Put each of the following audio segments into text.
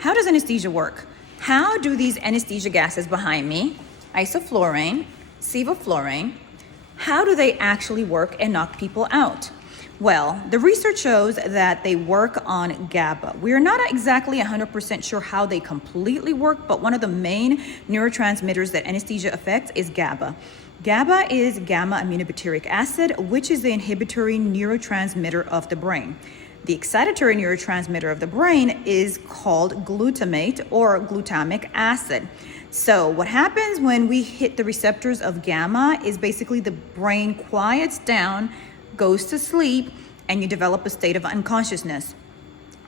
how does anesthesia work? How do these anesthesia gases behind me, isoflurane, sevoflurane, how do they actually work and knock people out? Well, the research shows that they work on GABA. We're not exactly 100% sure how they completely work, but one of the main neurotransmitters that anesthesia affects is GABA. GABA is gamma aminobutyric acid, which is the inhibitory neurotransmitter of the brain. The excitatory neurotransmitter of the brain is called glutamate or glutamic acid. So what happens when we hit the receptors of gamma is basically the brain quiets down, goes to sleep, and you develop a state of unconsciousness.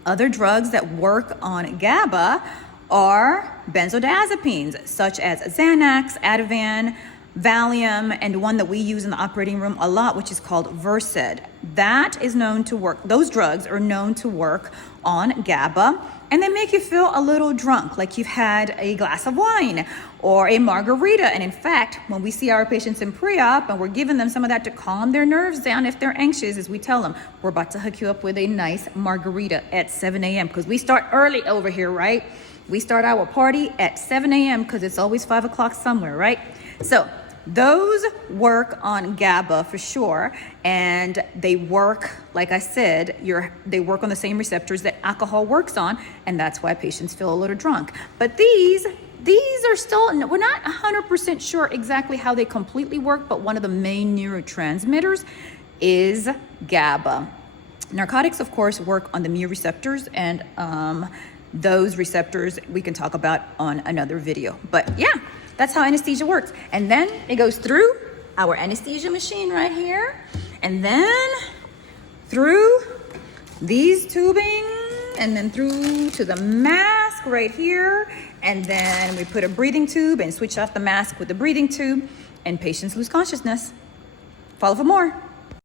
Other drugs that work on GABA are benzodiazepines, such as Xanax, Ativan, Valium, and one that we use in the operating room a lot, which is called Versed. That is known to work, those drugs are known to work on GABA, and they make you feel a little drunk, like you've had a glass of wine or a margarita. And in fact, when we see our patients in pre-op and we're giving them some of that to calm their nerves down if they're anxious, is we tell them, we're about to hook you up with a nice margarita at 7 a.m. because we start early over here, right? We start our party at 7 a.m. because it's always 5 o'clock somewhere, right? So those work on GABA for sure, and they work, like I said, they work on the same receptors that alcohol works on, and that's why patients feel a little drunk. But these are still, we're not 100% sure exactly how they completely work, but one of the main neurotransmitters is GABA. Narcotics, of course, work on the mu receptors, and those receptors we can talk about on another video. But yeah, that's how anesthesia works. And then it goes through our anesthesia machine right here, and then through these tubing, and then through to the mask right here. And then we put a breathing tube and switch off the mask with the breathing tube, and patients lose consciousness. Follow for more.